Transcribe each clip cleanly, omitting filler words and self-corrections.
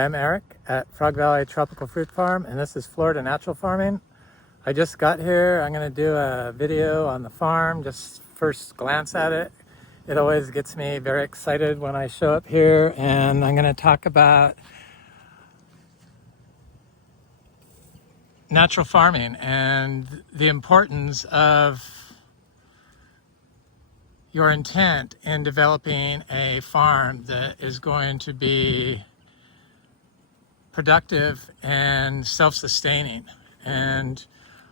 I'm Eric at Frog Valley Tropical Fruit Farm, and this is Florida Natural Farming. I just got here. I'm going to do a video on the farm, just first glance at it. It always gets me very excited when I show up here, and I'm going to talk about natural farming and the importance of your intent in developing a farm that is going to be productive and self-sustaining. And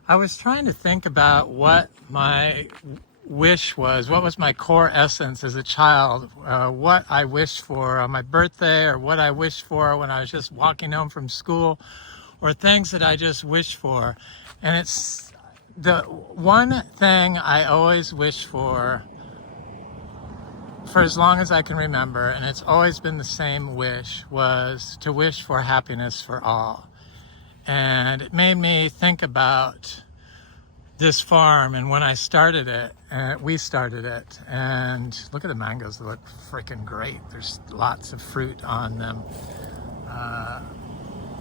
I was trying to think about what my wish was, what was my core essence as a child, what I wished for on my birthday, or what I wished for when I was just walking home from school, or things that I just wished for. And it's the one thing I always wish for as long as I can remember, and it's always been the same wish, was to wish for happiness for all. And it made me think about this farm, and when I started it, we started it, and look at the mangoes, they look freaking great. There's lots of fruit on them,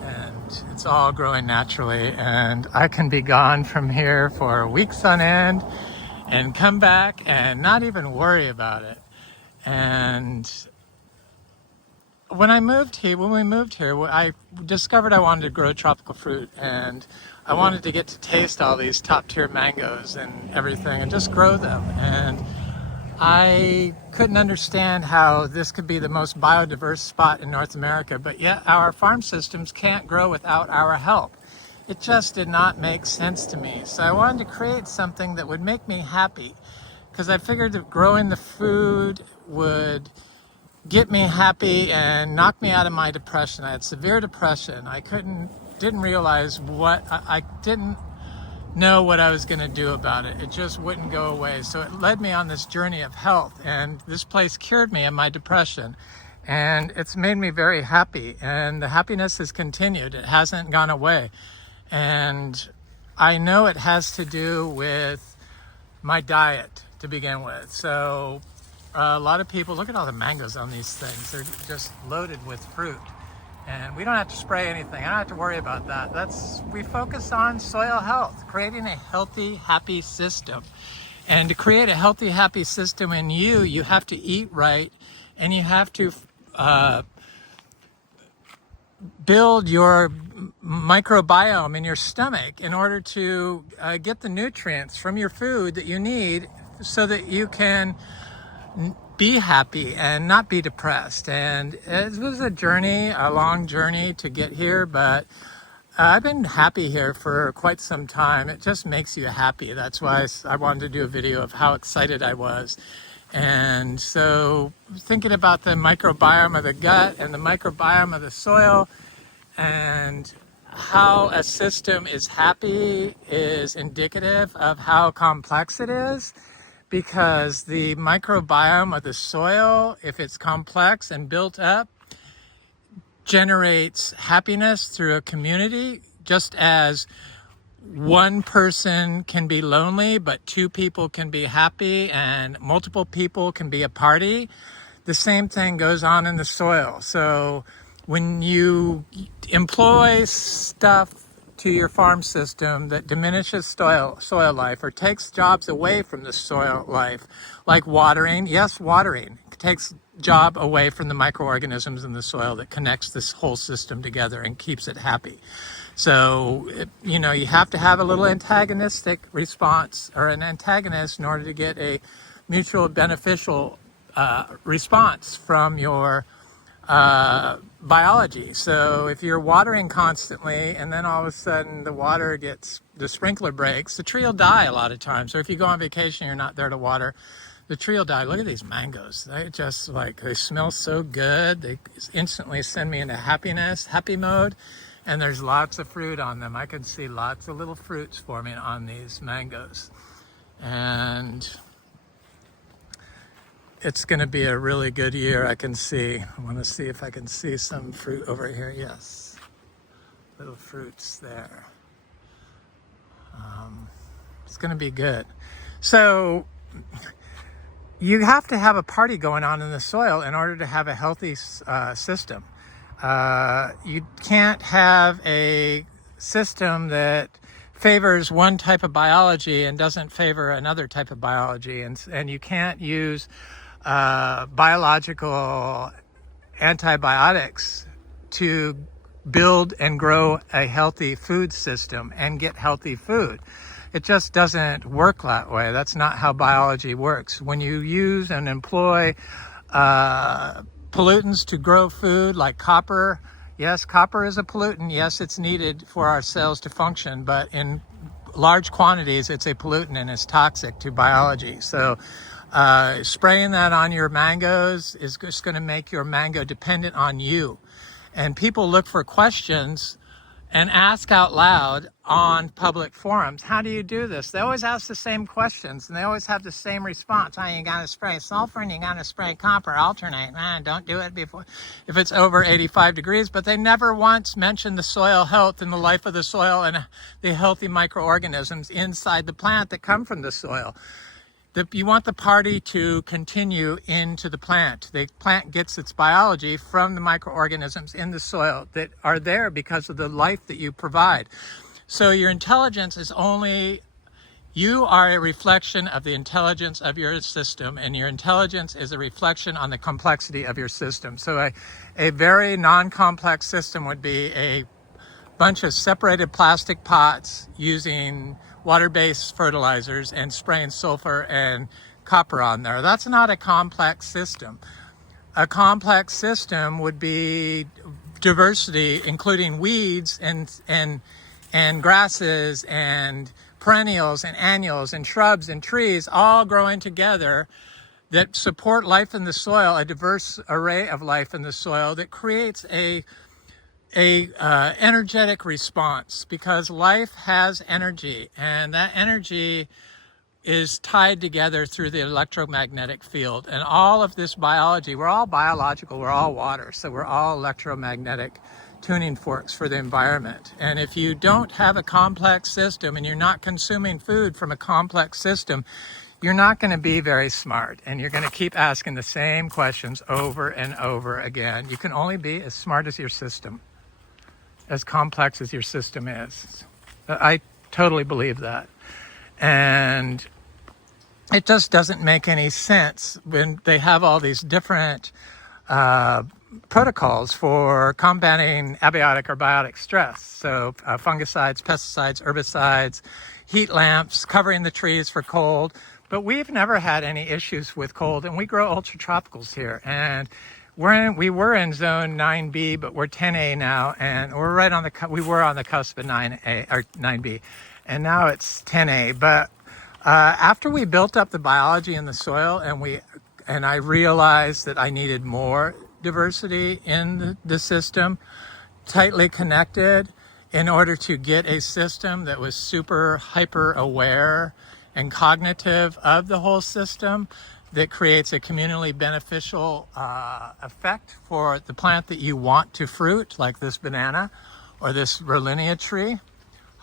and it's all growing naturally, and I can be gone from here for weeks on end and come back and not even worry about it. And when we moved here, I discovered I wanted to grow tropical fruit, and I wanted to get to taste all these top tier mangoes and everything and just grow them. And I couldn't understand how this could be the most biodiverse spot in North America, but yet our farm systems can't grow without our help. It just did not make sense to me. So I wanted to create something that would make me happy, because I figured that growing the food would get me happy and knock me out of my depression. I had severe depression. I didn't realize I didn't know what I was going to do about it. It just wouldn't go away. So it led me on this journey of health, and this place cured me of my depression, and it's made me very happy, and the happiness has continued. It hasn't gone away, and I know it has to do with my diet to begin with. So a lot of people, look at all the mangoes on these things. They're just loaded with fruit. And we don't have to spray anything. I don't have to worry about that. We focus on soil health, creating a healthy, happy system. And to create a healthy, happy system in you have to eat right, and you have to build your microbiome in your stomach in order to get the nutrients from your food that you need so that you can be happy and not be depressed. And it was a long journey to get here, but I've been happy here for quite some time. It just makes you happy. That's why I wanted to do a video of how excited I was. And so thinking about the microbiome of the gut and the microbiome of the soil, and how a system is happy is indicative of how complex it is. Because the microbiome of the soil, if it's complex and built up, generates happiness through a community, just as one person can be lonely, but two people can be happy, and multiple people can be a party. The same thing goes on in the soil. So when you employ stuff to your farm system that diminishes soil life, or takes jobs away from the soil life, like watering. Yes, watering takes job away from the microorganisms in the soil that connects this whole system together and keeps it happy. So, you have to have a little antagonistic response, or an antagonist, in order to get a mutual beneficial response from your biology. So if you're watering constantly, and then all of a sudden the sprinkler breaks, the tree will die a lot of times. Or if you go on vacation, you're not there to water, the tree will die. Look at these mangoes. They smell so good. They instantly send me into happy mode. And there's lots of fruit on them. I can see lots of little fruits forming on these mangoes. And it's going to be a really good year, I can see. I want to see if I can see some fruit over here. Yes, little fruits there. It's going to be good. So you have to have a party going on in the soil in order to have a healthy system. You can't have a system that favors one type of biology and doesn't favor another type of biology, and you can't use biological antibiotics to build and grow a healthy food system and get healthy food. It just doesn't work that way. That's not how biology works. When you use and employ pollutants to grow food, like copper, yes, copper is a pollutant. Yes, it's needed for our cells to function, but in large quantities, it's a pollutant and it's toxic to biology. So spraying that on your mangoes is just going to make your mango dependent on you. And people look for questions and ask out loud on public forums. How do you do this? They always ask the same questions and they always have the same response. Oh, you got to spray sulfur and you got to spray copper, alternate. Man, don't do it before if it's over 85 degrees. But they never once mention the soil health and the life of the soil and the healthy microorganisms inside the plant that come from the soil. You want the party to continue into the plant. The plant gets its biology from the microorganisms in the soil that are there because of the life that you provide. So your intelligence is only, you are a reflection of the intelligence of your system, and your intelligence is a reflection on the complexity of your system. So a very non-complex system would be a bunch of separated plastic pots using water-based fertilizers and spraying sulfur and copper on there. That's not a complex system. A complex system would be diversity, including weeds and grasses and perennials and annuals and shrubs and trees all growing together that support life in the soil, a diverse array of life in the soil that creates a energetic response, because life has energy, and that energy is tied together through the electromagnetic field. And all of this biology, we're all biological, we're all water, so we're all electromagnetic tuning forks for the environment. And if you don't have a complex system and you're not consuming food from a complex system, you're not going to be very smart, and you're going to keep asking the same questions over and over again. You can only be as smart as your system, as complex as your system is. I totally believe that. And it just doesn't make any sense when they have all these different protocols for combating abiotic or biotic stress. So fungicides, pesticides, herbicides, heat lamps, covering the trees for cold. But we've never had any issues with cold, and we grow ultratropicals here. And we were in zone 9B, but we're 10A now, and we're right on we were on the cusp of 9A or 9B, and now it's 10A. But after we built up the biology in the soil, and I realized that I needed more diversity in the system, tightly connected, in order to get a system that was super hyper aware and cognitive of the whole system, that creates a communally beneficial effect for the plant that you want to fruit, like this banana or this Rollinia tree.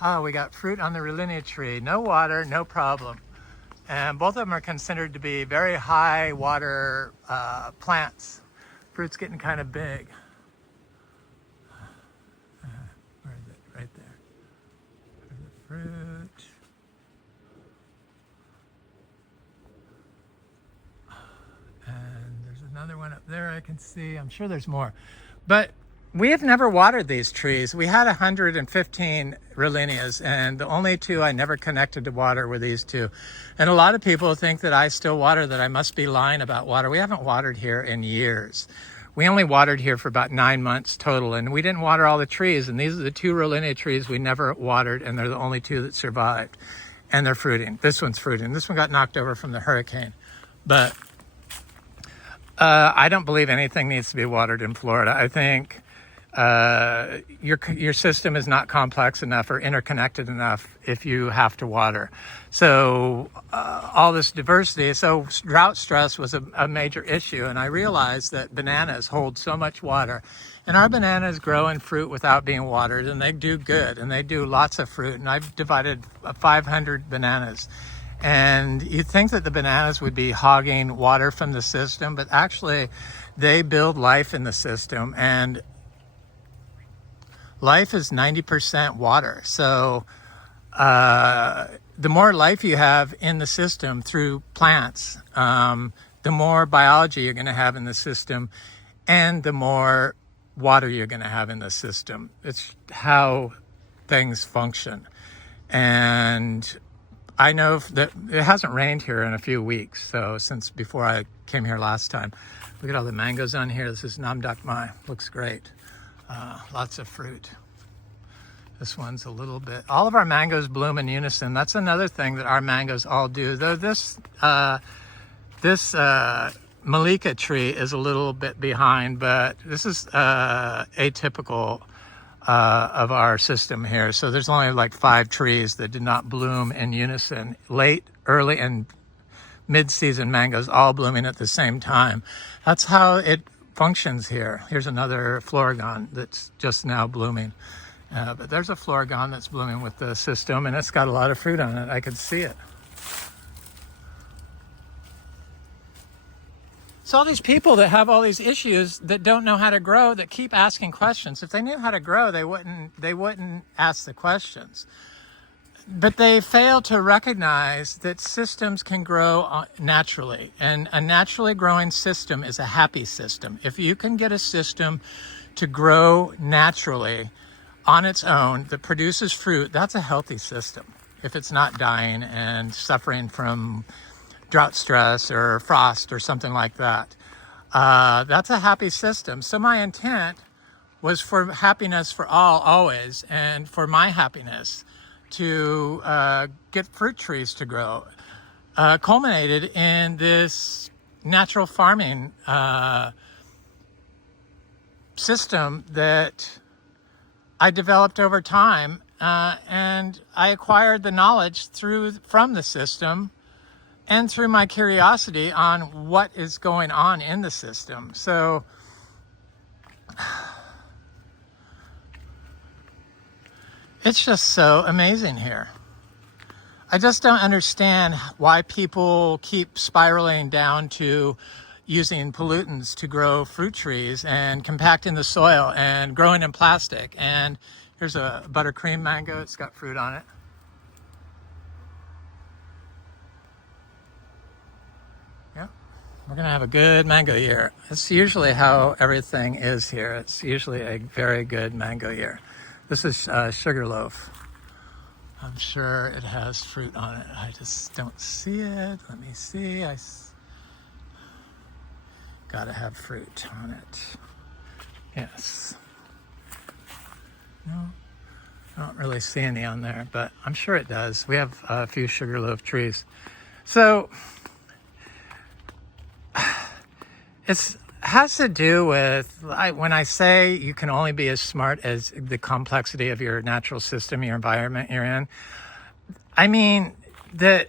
Oh, we got fruit on the Rollinia tree. No water, no problem. And both of them are considered to be very high water plants. Fruit's getting kind of big. Where is it? Right there. There's the fruit. And there's another one up there I can see. I'm sure there's more. But we have never watered these trees. We had 115 Rollinias, and the only two I never connected to water were these two. And a lot of people think that I still water, that I must be lying about water. We haven't watered here in years. We only watered here for about 9 months total, and we didn't water all the trees. And these are the two Rollinia trees we never watered, and they're the only two that survived. And they're fruiting. This one's fruiting. This one got knocked over from the hurricane. But I don't believe anything needs to be watered in Florida. I think your system is not complex enough or interconnected enough if you have to water. So all this diversity, so drought stress was a major issue, and I realized that bananas hold so much water, and our bananas grow and fruit without being watered, and they do good, and they do lots of fruit, and I've divided 500 bananas. And you'd think that the bananas would be hogging water from the system, but actually they build life in the system. And life is 90% water. So the more life you have in the system through plants, the more biology you're going to have in the system, and the more water you're going to have in the system. It's how things function. And I know that it hasn't rained here in a few weeks, so since before I came here last time. Look at all the mangoes on here. This is Namdok Mai. Looks great. Lots of fruit. This one's a little bit, all of our mangoes bloom in unison. That's another thing that our mangoes all do. Though this Malika tree is a little bit behind, but this is atypical of our system here. So there's only like 5 trees that did not bloom in unison. Late, early, and mid-season mangoes all blooming at the same time. That's how it functions here. Here's another Floragon that's just now blooming. But there's a Floragon that's blooming with the system, and it's got a lot of fruit on it. I could see it. So all these people that have all these issues that don't know how to grow, that keep asking questions. If they knew how to grow, they wouldn't ask the questions. But they fail to recognize that systems can grow naturally, and a naturally growing system is a happy system. If you can get a system to grow naturally on its own that produces fruit, that's a healthy system. If it's not dying and suffering from drought stress or frost or something like that, that's a happy system. So my intent was for happiness for all, always, and for my happiness to get fruit trees to grow, culminated in this natural farming system that I developed over time, and I acquired the knowledge from the system and through my curiosity on what is going on in the system. So it's just so amazing here. I just don't understand why people keep spiraling down to using pollutants to grow fruit trees and compacting the soil and growing in plastic. And here's a buttercream mango. It's got fruit on it. Yep. We're going to have a good mango year. It's usually how everything is here. It's usually a very good mango year. This is Sugarloaf. I'm sure it has fruit on it. I just don't see it. Let me see. Gotta have fruit on it. Yes. No, I don't really see any on there, but I'm sure it does. We have a few Sugarloaf trees. So it has to do with, when I say you can only be as smart as the complexity of your natural system, your environment you're in, I mean that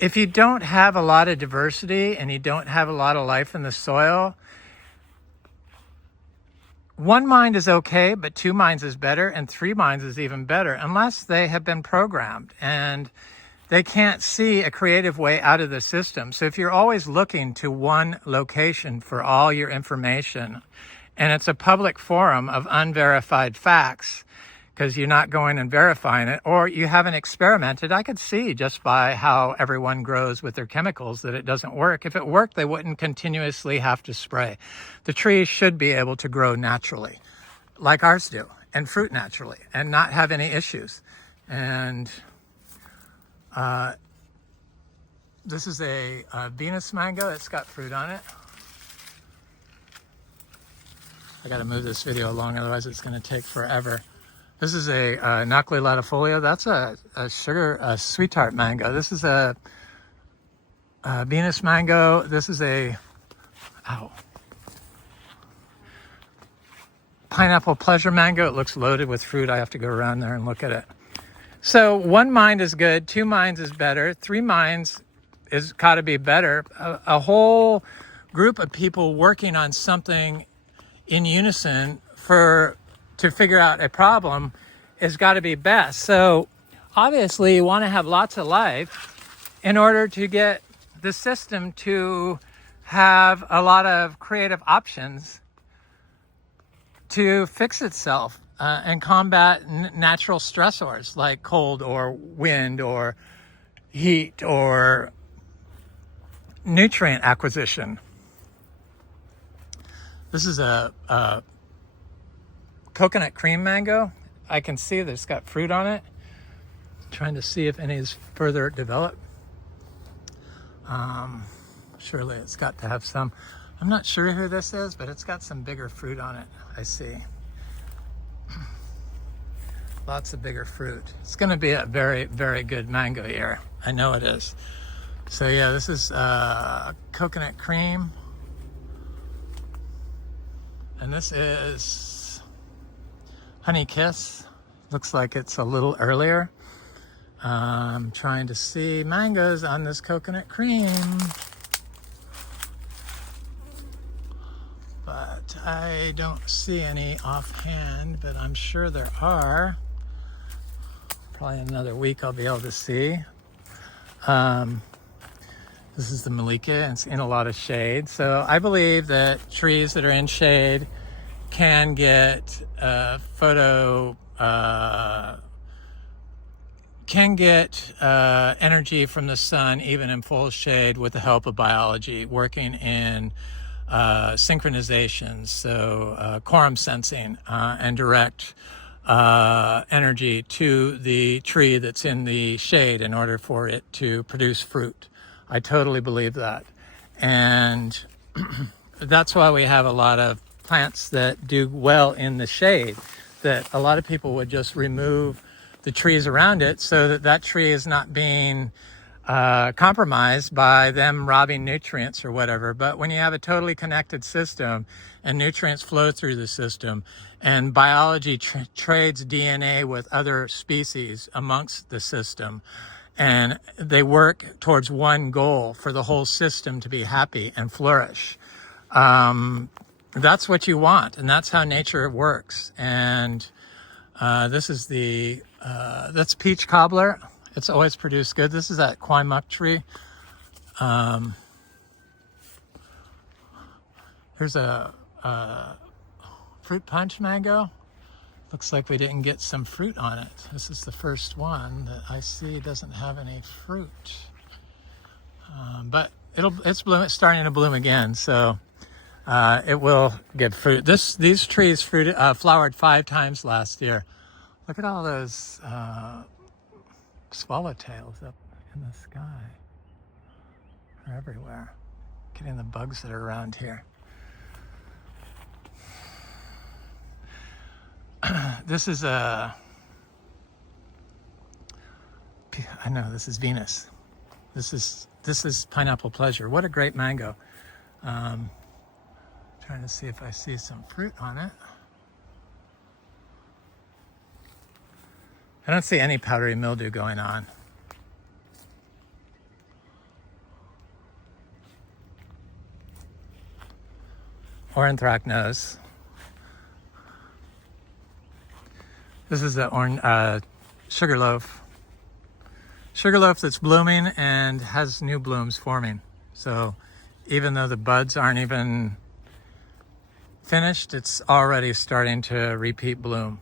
if you don't have a lot of diversity and you don't have a lot of life in the soil, one mind is okay, but 2 minds is better, and 3 minds is even better, unless they have been programmed and they can't see a creative way out of the system. So if you're always looking to one location for all your information, and it's a public forum of unverified facts, because you're not going and verifying it, or you haven't experimented, I could see just by how everyone grows with their chemicals that it doesn't work. If it worked, they wouldn't continuously have to spray. The trees should be able to grow naturally, like ours do, and fruit naturally, and not have any issues. And this is a Venus mango. It's got fruit on it. I got to move this video along, otherwise it's going to take forever. This is a Nacli latifolia. That's a sweetheart mango. This is a Venus mango. This is a pineapple pleasure mango. It looks loaded with fruit. I have to go around there and look at it. So 1 mind is good, 2 minds is better, 3 minds is got to be better. A whole group of people working on something in unison to figure out a problem has got to be best. So obviously you want to have lots of life in order to get the system to have a lot of creative options to fix itself. and combat natural stressors like cold or wind or heat or nutrient acquisition. This is a coconut cream mango. I can see that it's got fruit on it. Trying to see if any is further developed. Surely it's got to have some. I'm not sure who this is, but it's got some bigger fruit on it. I see. Lots of bigger fruit. It's going to be a very, very good mango year. I know it is. So yeah, this is coconut cream. And this is Honey Kiss. Looks like it's a little earlier. I'm trying to see mangoes on this coconut cream. But I don't see any offhand, but I'm sure there are. Probably another week I'll be able to see. This is the Malika, and it's in a lot of shade. So I believe that trees that are in shade can get energy from the sun even in full shade with the help of biology, working in synchronizations, so quorum sensing and direct energy to the tree that's in the shade in order for it to produce fruit. I totally believe that. And that's why we have a lot of plants that do well in the shade, that a lot of people would just remove the trees around it so that that tree is not being compromised by them robbing nutrients or whatever. But when you have a totally connected system and nutrients flow through the system and biology trades DNA with other species amongst the system, and they work towards one goal for the whole system to be happy and flourish, that's what you want, and that's how nature works. And this is that's peach cobbler. It's always produced good. This is that Quaimuck tree. Here's a fruit punch mango. Looks like we didn't get some fruit on it. This is the first one that I see doesn't have any fruit. But it's starting to bloom again, so it will give fruit. These trees flowered 5 times last year. Look at all those swallowtails up in the sky. They're everywhere. Getting the bugs that are around here. This is I know this is Venus. This is Pineapple Pleasure. What a great mango. Trying to see if I see some fruit on it. I don't see any powdery mildew going on. Or anthracnose. This is the sugarloaf. Sugarloaf that's blooming and has new blooms forming. So even though the buds aren't even finished, it's already starting to repeat bloom.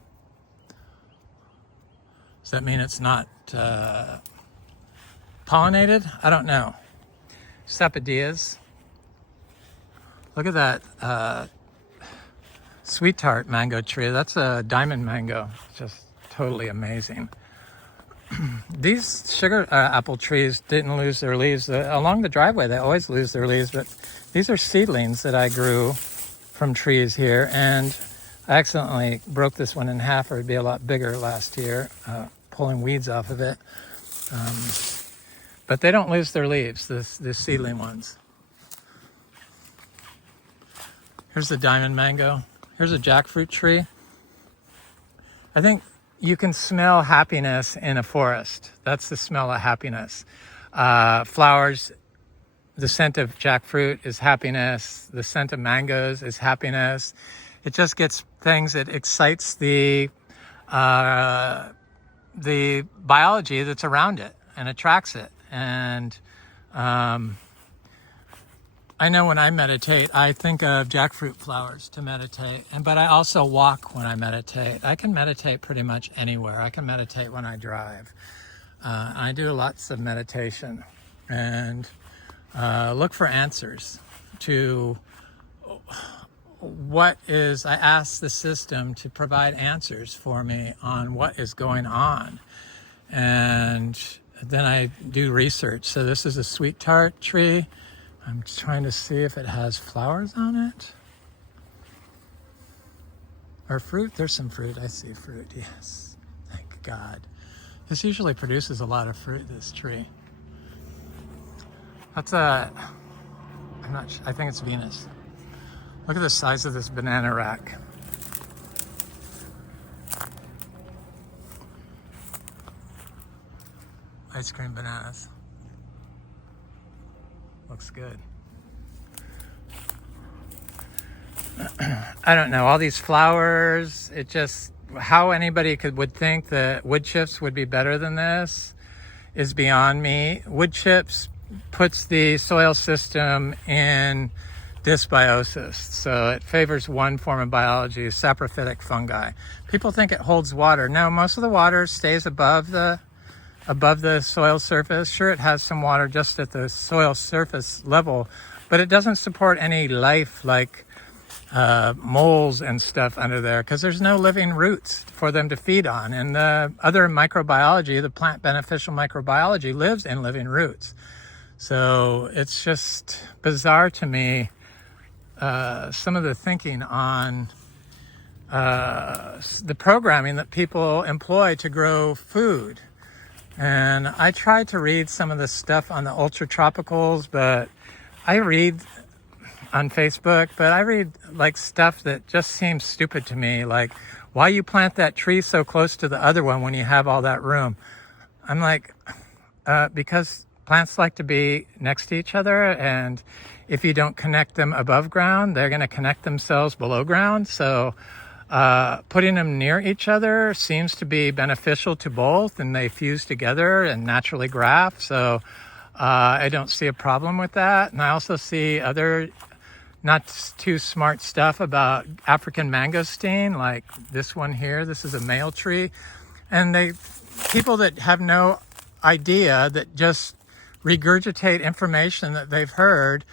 Does that mean it's not pollinated? I don't know. Sapodias. Look at that sweet tart mango tree. That's a diamond mango. Just totally amazing. These sugar apple trees didn't lose their leaves. Along the driveway, they always lose their leaves, but these are seedlings that I grew from trees here, and I accidentally broke this one in half, or it'd be a lot bigger last year, pulling weeds off of it. But they don't lose their leaves, the seedling ones. Here's the diamond mango. Here's a jackfruit tree. I think you can smell happiness in a forest. That's the smell of happiness. Flowers, the scent of jackfruit is happiness. The scent of mangoes is happiness. It just gets things, it excites the biology that's around it and attracts it. And I know when I meditate, I think of jackfruit flowers to meditate, but I also walk when I meditate. I can meditate pretty much anywhere. I can meditate when I drive. I do lots of meditation and look for answers to I ask the system to provide answers for me on what is going on. And then I do research. So this is a sweet tart tree. I'm trying to see if it has flowers on it. Or fruit. There's some fruit. I see fruit. Yes. Thank God. This usually produces a lot of fruit, this tree. That's I'm not sure. I think it's Venus. Look at the size of this banana rack. Ice cream bananas. Looks good. I don't know, all these flowers, it just, how anybody would think that wood chips would be better than this is beyond me. Wood chips puts the soil system in dysbiosis. So it favors one form of biology, saprophytic fungi. People think it holds water. No, most of the water stays above the soil surface. Sure, it has some water just at the soil surface level, but it doesn't support any life like moles and stuff under there because there's no living roots for them to feed on. And the other microbiology, the plant beneficial microbiology, lives in living roots. So it's just bizarre to me, some of the thinking on the programming that people employ to grow food. And I tried to read some of the stuff on the ultra tropicals, but I read on Facebook, but I read like stuff that just seems stupid to me. Like, why you plant that tree so close to the other one when you have all that room? I'm like, because plants like to be next to each other, and if you don't connect them above ground, they're going to connect themselves below ground. So putting them near each other seems to be beneficial to both, and they fuse together and naturally graft. So I don't see a problem with that. And I also see other not too smart stuff about African mangosteen, like this one here. This is a male tree. And people that have no idea, that just regurgitate information that they've heard,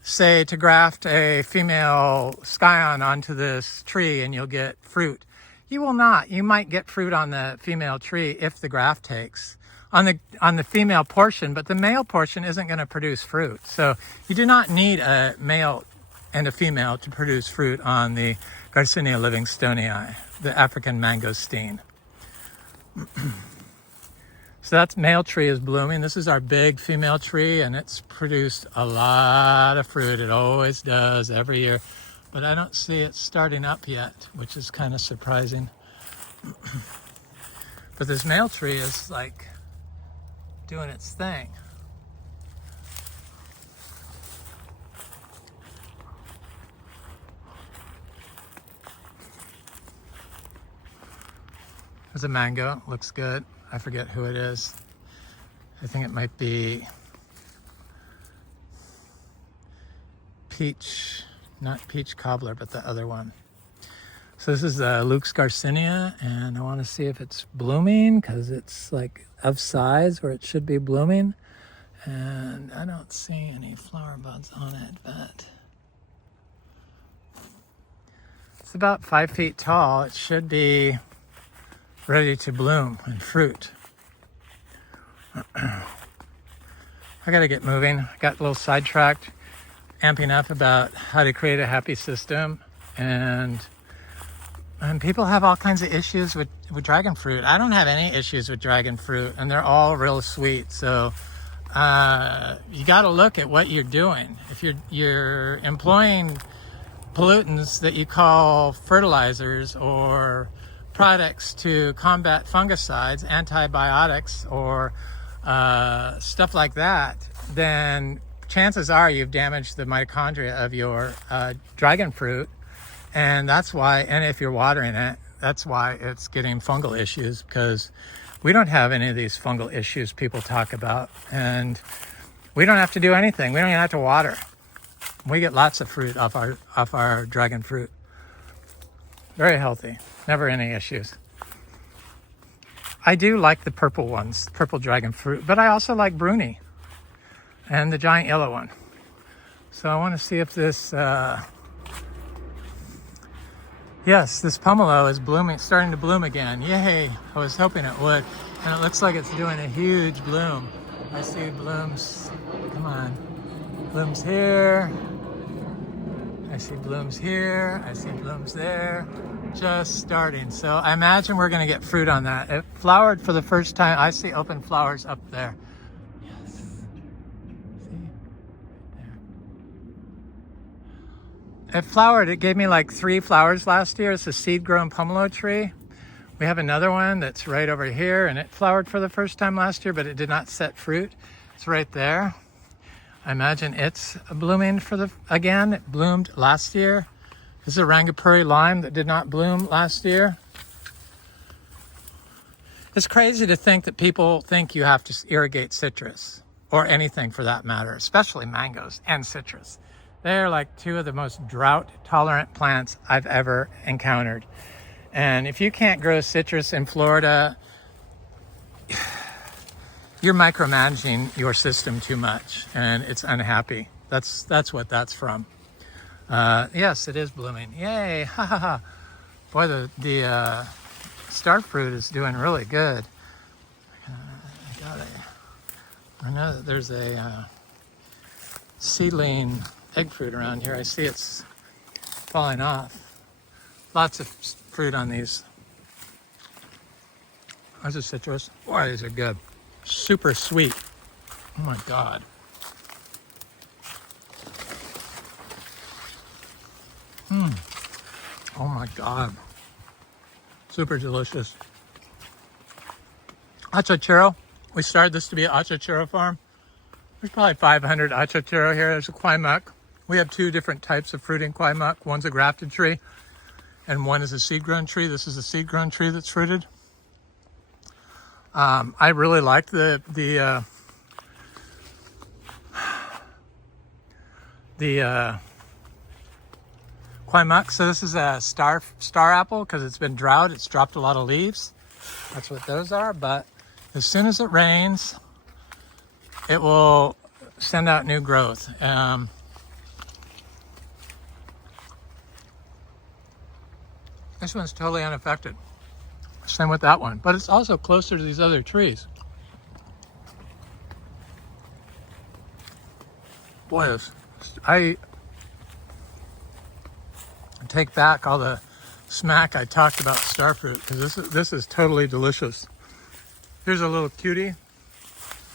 say to graft a female scion onto this tree and you'll get fruit. You will not. You might get fruit on the female tree if the graft takes on the female portion, but the male portion isn't going to produce fruit. So you do not need a male and a female to produce fruit on the Garcinia livingstonii, the African mangosteen. So that male tree is blooming. This is our big female tree, and it's produced a lot of fruit. It always does every year, but I don't see it starting up yet, which is kind of surprising. But this male tree is like doing its thing. There's a mango, looks good. I forget who it is. I think it might be peach, not peach cobbler, but the other one. So this is Luke's Garcinia, and I want to see if it's blooming because it's like of size where it should be blooming. And I don't see any flower buds on it, but it's about 5 feet tall. It should be ready to bloom and fruit. I gotta get moving. I got a little sidetracked, amping up about how to create a happy system, and people have all kinds of issues with dragon fruit. I don't have any issues with dragon fruit, and they're all real sweet. So you got to look at what you're doing. If you're employing pollutants that you call fertilizers or products to combat fungicides, antibiotics, or stuff like that, then chances are you've damaged the mitochondria of your dragon fruit. And that's why, and if you're watering it, that's why it's getting fungal issues, because we don't have any of these fungal issues people talk about. And we don't have to do anything. We don't even have to water. We get lots of fruit off our dragon fruit. Very healthy. Never any issues. I do like the purple ones, purple dragon fruit, but I also like Bruni and the giant yellow one. So I want to see if this, yes, this pomelo is blooming, starting to bloom again. Yay! I was hoping it would. And it looks like it's doing a huge bloom. I see blooms, come on, blooms here. I see blooms here. I see blooms there. Just starting. So I imagine we're going to get fruit on that. It flowered for the first time. I see open flowers up there. Yes. See? There. It flowered. It gave me like 3 flowers last year. It's a seed-grown pomelo tree. We have another one that's right over here, and it flowered for the first time last year, but it did not set fruit. It's right there. I imagine it's blooming again. It bloomed last year. This is a Rangapuri lime that did not bloom last year. It's crazy to think that people think you have to irrigate citrus, or anything for that matter, especially mangoes and citrus. They're like 2 of the most drought-tolerant plants I've ever encountered. And if you can't grow citrus in Florida, you're micromanaging your system too much, and it's unhappy. That's what that's from. Yes, it is blooming. Yay! Ha ha ha! Boy, the star fruit is doing really good. I know that there's a seedling egg fruit around here. I see it's falling off. Lots of fruit on these. There's a citrus. Boy, these are good. Super sweet. Oh my God. Oh my God. Super delicious. Achachero. We started this to be an achachero farm. There's probably 500 achachero here. There's a kwaimak. We have 2 different types of fruit in kwaimak. One's a grafted tree, and one is a seed-grown tree. This is a seed-grown tree that's fruited. I really like the kwaimak. So this is a star apple because it's been drought. It's dropped a lot of leaves. That's what those are. But as soon as it rains, it will send out new growth. This one's totally unaffected. Same with that one, but it's also closer to these other trees. Boy, I take back all the smack I talked about starfruit, because this is totally delicious. Here's a little cutie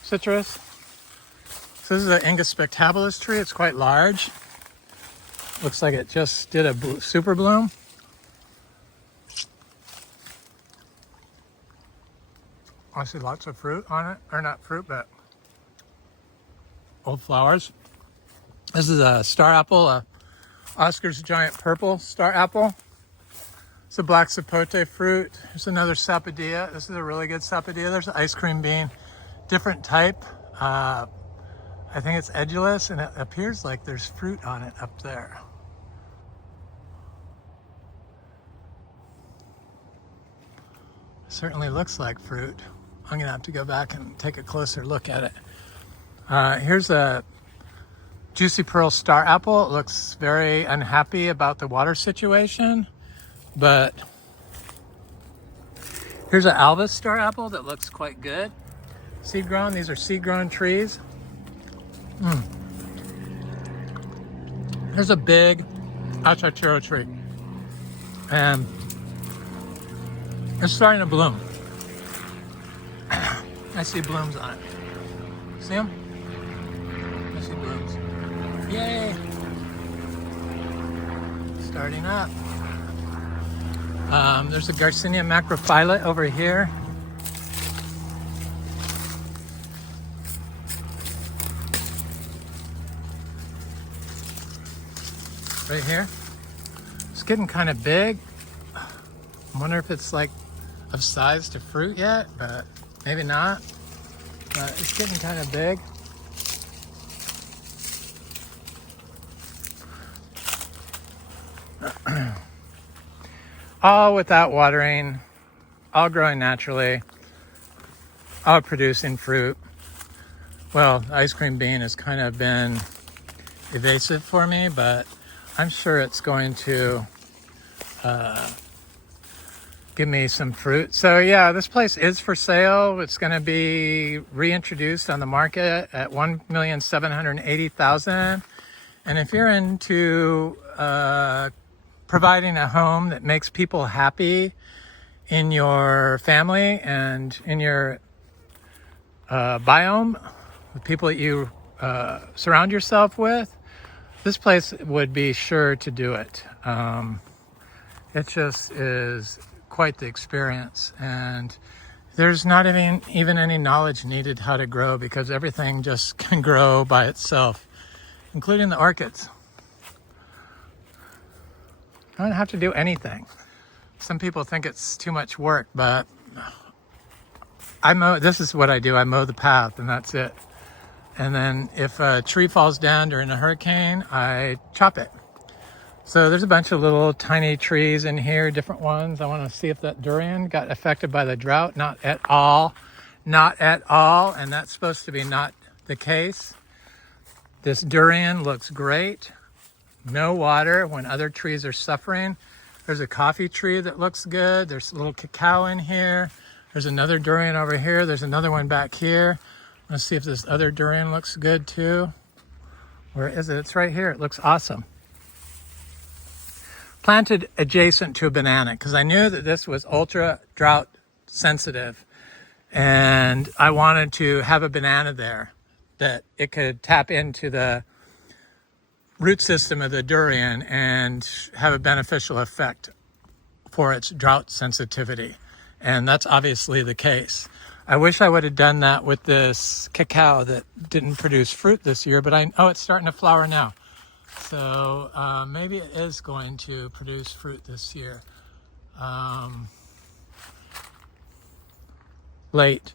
citrus. So this is an Inga spectabilis tree. It's quite large. Looks like it just did a super bloom. I see lots of fruit on it, or not fruit, but old flowers. This is a star apple, Oscar's giant purple star apple. It's a black sapote fruit. There's another sapodilla. This is a really good sapodilla. There's an ice cream bean, different type. I think it's edulous, and it appears like there's fruit on it up there. Certainly looks like fruit. I'm gonna have to go back and take a closer look at it. Here's a Juicy Pearl star apple. It looks very unhappy about the water situation, but here's an Alvis star apple that looks quite good. Seed grown. These are seed grown trees. There's a big achachero tree, and it's starting to bloom. I see blooms on it. See them? I see blooms. Yay! Starting up. There's a Garcinia macrophylla over here. Right here. It's getting kind of big. I wonder if it's like of size to fruit yet, but maybe not. But it's getting kind of big. all without watering, all growing naturally, all producing fruit. Well, the ice cream bean has kind of been evasive for me, but I'm sure it's going to give me some fruit. So yeah, this place is for sale. It's going to be reintroduced on the market at $1,780,000. And if you're into providing a home that makes people happy in your family and in your biome, the people that you surround yourself with, this place would be sure to do it. It just is quite the experience, and there's not even any knowledge needed how to grow, because everything just can grow by itself, including the orchids. I don't have to do anything. Some people think it's too much work, but this is what I do. I mow the path and that's it. And then if a tree falls down during a hurricane, I chop it. So there's a bunch of little tiny trees in here, different ones. I want to see if that durian got affected by the drought. Not at all. Not at all. And that's supposed to be not the case. This durian looks great. No water when other trees are suffering. There's a coffee tree that looks good. There's a little cacao in here. There's another durian over here. There's another one back here. Let's see if this other durian looks good too. Where is it? It's right here. It looks awesome. Planted adjacent to a banana because I knew that this was ultra drought sensitive, and I wanted to have a banana there that it could tap into the root system of the durian and have a beneficial effect for its drought sensitivity. And that's obviously the case. I wish I would have done that with this cacao that didn't produce fruit this year, but it's starting to flower now. So maybe it is going to produce fruit this year. Late.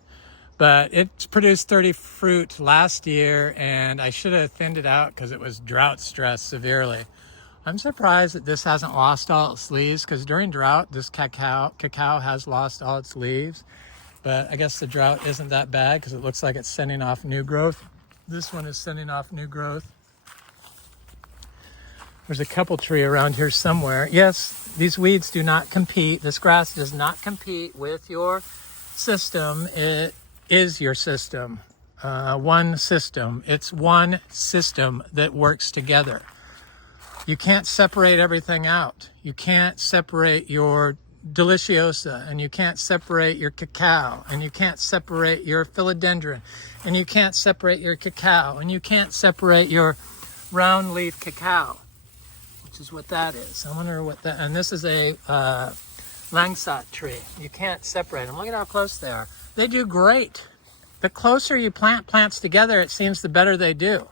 But it's produced 30 fruit last year, and I should have thinned it out because it was drought stressed severely. I'm surprised that this hasn't lost all its leaves, because during drought, this cacao has lost all its leaves. But I guess the drought isn't that bad because it looks like it's sending off new growth. This one is sending off new growth. There's a couple tree around here somewhere. Yes, these weeds do not compete. This grass does not compete with your system. It is your system. One system. It's one system that works together. You can't separate everything out. You can't separate your deliciosa, and you can't separate your cacao, and you can't separate your philodendron, and you can't separate your cacao, and you can't separate your round leaf cacao, which is what that is. I wonder what that, and this is a langsat tree. You can't separate them. Look at how close they are. They do great. The closer you plant plants together, it seems the better they do.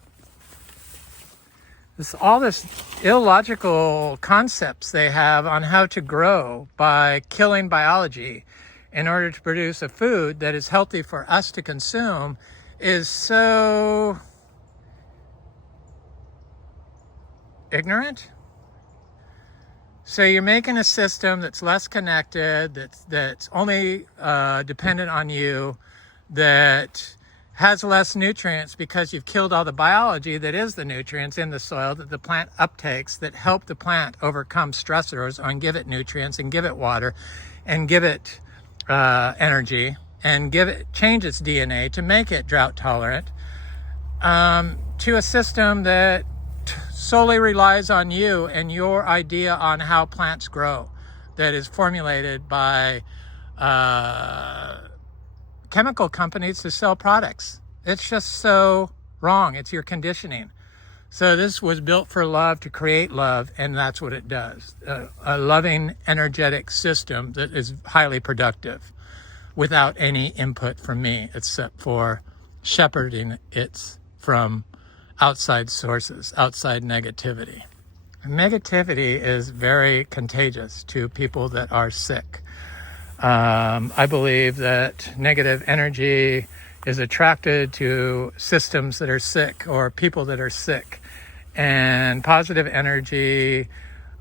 All this illogical concepts they have on how to grow by killing biology in order to produce a food that is healthy for us to consume is so ignorant. So you're making a system that's less connected, that's only dependent on you, that has less nutrients because you've killed all the biology that is the nutrients in the soil that the plant uptakes that help the plant overcome stressors and give it nutrients and give it water and give it energy and change its DNA to make it drought tolerant, to a system that solely relies on you and your idea on how plants grow, that is formulated by chemical companies to sell products. It's just so wrong. It's your conditioning. So this was built for love, to create love, and that's what it does. A loving, energetic system that is highly productive without any input from me, except for shepherding it from outside sources, outside negativity. And negativity is very contagious to people that are sick. I believe that negative energy is attracted to systems that are sick or people that are sick. And positive energy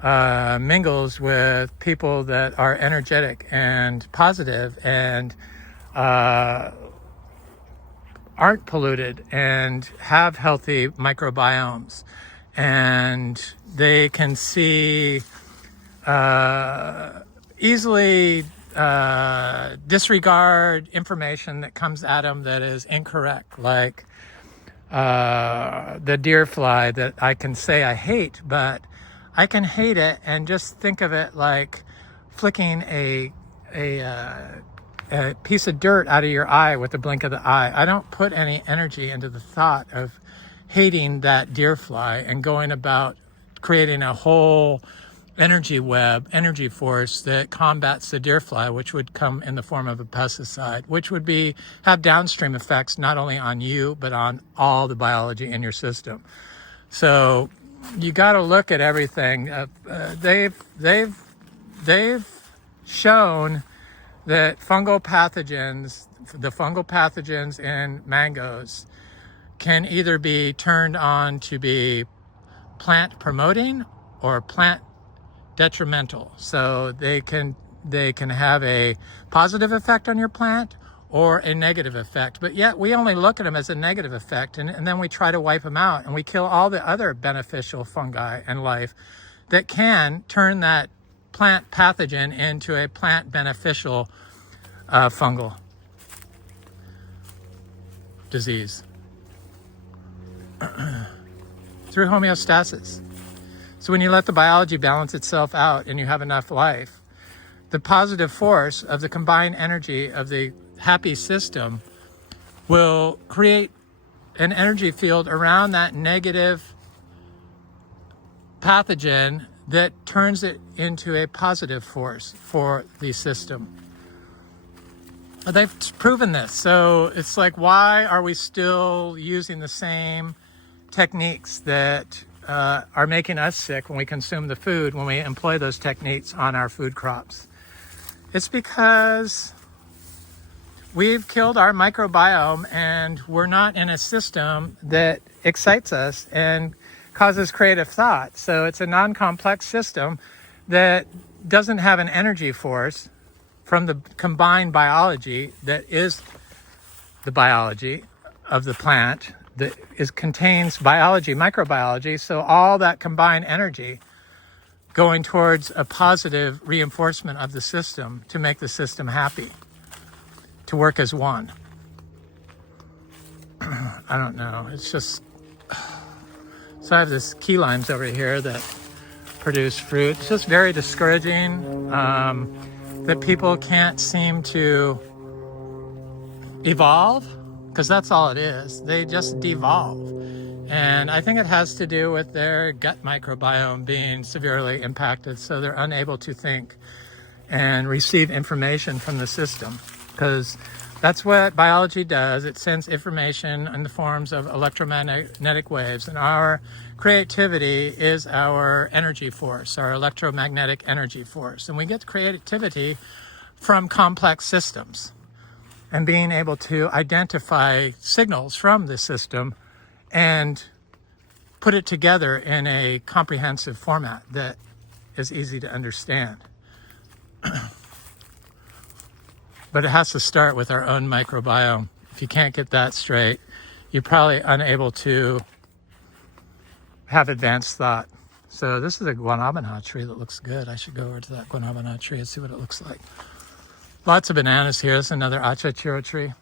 mingles with people that are energetic and positive and aren't polluted and have healthy microbiomes, and they can see easily disregard information that comes at them that is incorrect, like the deer fly that I can say I hate, but I can hate it and just think of it like flicking a piece of dirt out of your eye with a blink of the eye. I don't put any energy into the thought of hating that deer fly and going about creating a whole energy web, energy force that combats the deer fly, which would come in the form of a pesticide, which would have downstream effects not only on you but on all the biology in your system. So you got to look at everything. They've shown that fungal pathogens, the fungal pathogens in mangoes, can either be turned on to be plant promoting or plant detrimental. So they can have a positive effect on your plant or a negative effect, but yet we only look at them as a negative effect, and then we try to wipe them out, and we kill all the other beneficial fungi and life that can turn that plant pathogen into a plant beneficial fungal disease through homeostasis. So when you let the biology balance itself out and you have enough life, the positive force of the combined energy of the happy system will create an energy field around that negative pathogen that turns it into a positive force for the system. They've proven this. So it's like, why are we still using the same techniques that are making us sick when we consume the food, when we employ those techniques on our food crops? It's because we've killed our microbiome and we're not in a system that excites us and causes creative thought. So it's a non-complex system that doesn't have an energy force from the combined biology that is the biology of the plant that contains biology, microbiology. So all that combined energy going towards a positive reinforcement of the system to make the system happy, to work as one. I don't know. It's just... So I have this key limes over here that produce fruit. It's just very discouraging that people can't seem to evolve, because that's all it is. They just devolve. And I think it has to do with their gut microbiome being severely impacted, so they're unable to think and receive information from the system, because that's what biology does. It sends information in the forms of electromagnetic waves, and our creativity is our energy force, our electromagnetic energy force. And we get creativity from complex systems and being able to identify signals from the system and put it together in a comprehensive format that is easy to understand. But it has to start with our own microbiome. If you can't get that straight, you're probably unable to have advanced thought. So this is a guanabana tree that looks good. I should go over to that guanabana tree and see what it looks like. Lots of bananas here. This is another achachiro tree.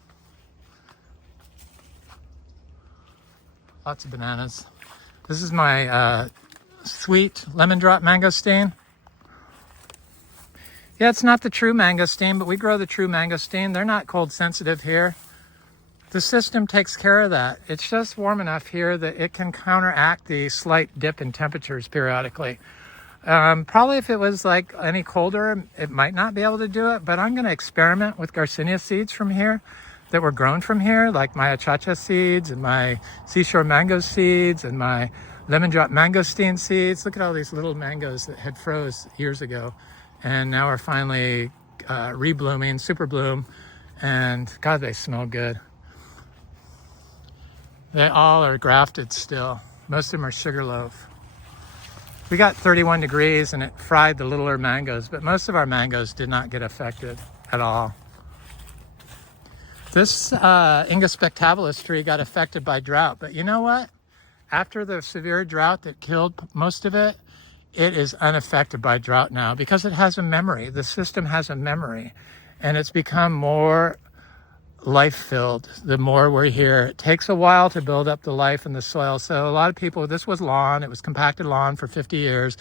Lots of bananas. This is my sweet lemon drop mangosteen. Yeah, it's not the true mangosteen, but we grow the true mangosteen. They're not cold sensitive here. The system takes care of that. It's just warm enough here that it can counteract the slight dip in temperatures periodically. Probably if it was like any colder, it might not be able to do it, but I'm going to experiment with Garcinia seeds from here that were grown from here, like my achacha seeds and my seashore mango seeds and my lemon drop mangosteen seeds. Look at all these little mangoes that had froze years ago and now are finally reblooming, super bloom, and God, they smell good. They all are grafted still. Most of them are sugarloaf. We got 31 degrees and it fried the littler mangoes, but most of our mangoes did not get affected at all. This Inga spectabilis tree got affected by drought, but you know what? After the severe drought that killed most of it, it is unaffected by drought now because it has a memory. The system has a memory, and it's become more life-filled the more we're here. It takes a while to build up the life in the soil. So a lot of people, this was lawn, it was compacted lawn for 50 years,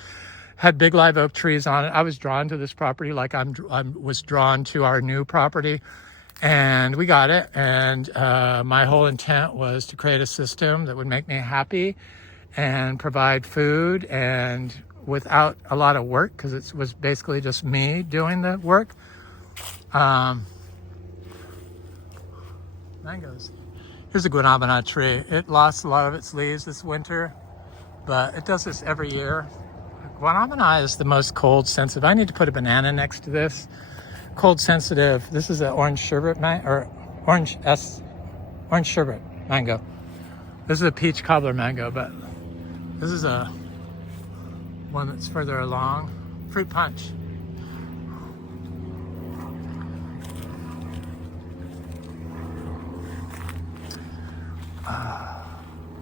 had big live oak trees on it. I was drawn to this property like I was drawn to our new property, and we got it. And my whole intent was to create a system that would make me happy and provide food, and without a lot of work, because it was basically just me doing the work. Mangoes. Here's a guanabana tree. It lost a lot of its leaves this winter, but it does this every year. Guanabana is the most cold sensitive. I need to put a banana next to this. Cold sensitive. This is an orange sherbet orange sherbet mango. This is a peach cobbler mango, but this is a one that's further along. Fruit punch.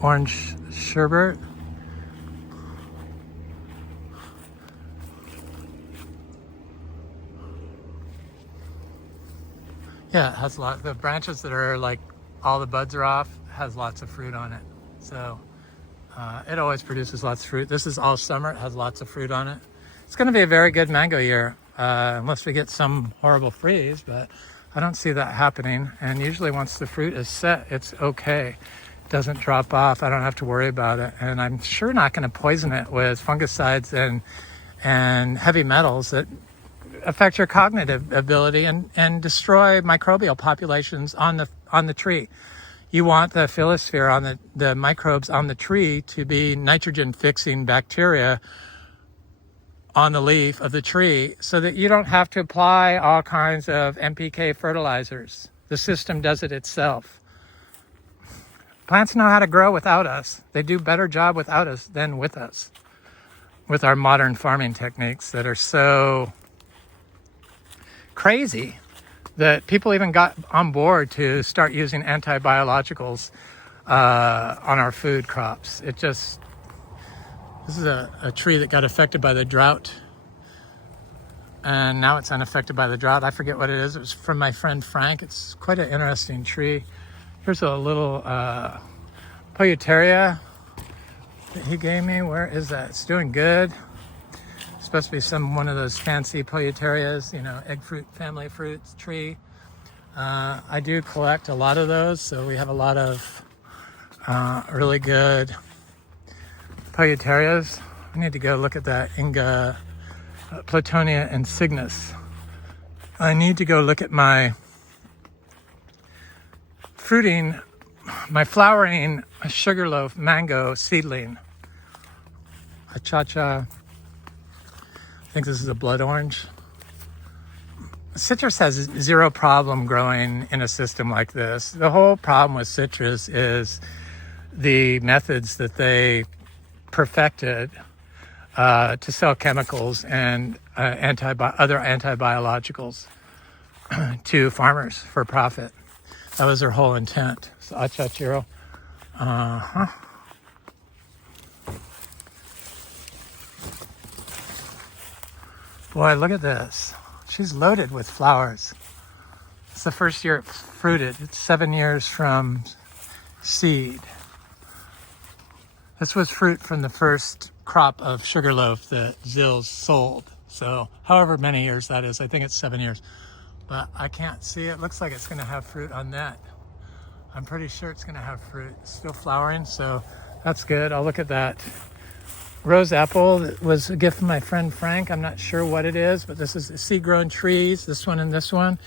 Orange sherbet. Yeah, it has a lot. The branches that are like all the buds are off has lots of fruit on it. So it always produces lots of fruit. This is all summer. It has lots of fruit on it. It's going to be a very good mango year, unless we get some horrible freeze, but I don't see that happening. And usually once the fruit is set, it's okay. It doesn't drop off. I don't have to worry about it. And I'm sure not going to poison it with fungicides and heavy metals that affect your cognitive ability and destroy microbial populations on the tree. You want the phyllosphere on the microbes on the tree to be nitrogen fixing bacteria on the leaf of the tree so that you don't have to apply all kinds of NPK fertilizers. The system does it itself. Plants know how to grow without us. They do a better job without us than with us, with our modern farming techniques that are so crazy that people even got on board to start using antibiologicals on our food crops. This is a tree that got affected by the drought, and now it's unaffected by the drought. I forget what it is. It was from my friend Frank. It's quite an interesting tree. Here's a little Polyeuteria that he gave me. Where is that? It's doing good. It's supposed to be one of those fancy Polyeuterias, egg fruit, family fruits tree. I do collect a lot of those, so we have a lot of really good Polyeuterias. I need to go look at that Inga Platonia insignis. I need to go look at my flowering sugarloaf mango seedling. Achacha. I think this is a blood orange. Citrus has zero problem growing in a system like this. The whole problem with citrus is the methods that they perfected to sell chemicals and other antibiologicals to farmers for profit. That was their whole intent. So Achachiro. Boy, look at this. She's loaded with flowers. It's the first year it fruited. It's 7 years from seed. This was fruit from the first crop of sugarloaf that Zills sold. So however many years that is, I think it's 7 years. But I can't see it. Looks like it's going to have fruit on that. I'm pretty sure it's going to have fruit. It's still flowering, so that's good. I'll look at that rose apple that was a gift from my friend Frank. I'm not sure what it is, but this is seed-grown trees, this one and this one.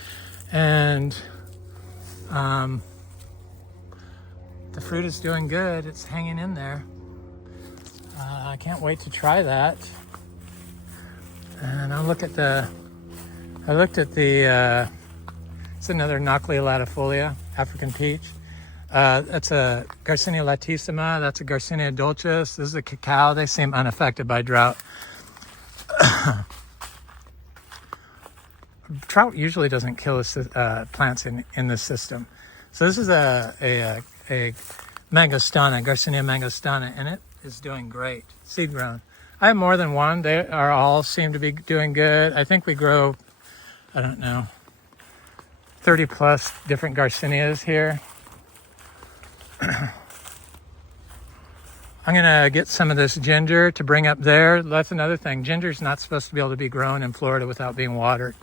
And the fruit is doing good. It's hanging in there. I can't wait to try that. And I looked at the, it's another Knockley latifolia, African peach. That's a Garcinia latissima. That's a Garcinia dulcis. This is a cacao. They seem unaffected by drought. Drought usually doesn't kill plants in this system. So this is a mangostana, Garcinia mangostana, and it is doing great. Seed grown. I have more than one. They are all seem to be doing good. I think we grow, I don't know, 30 plus different Garcinias here. I'm gonna get some of this ginger to bring up there. That's another thing. Ginger's not supposed to be able to be grown in Florida without being watered.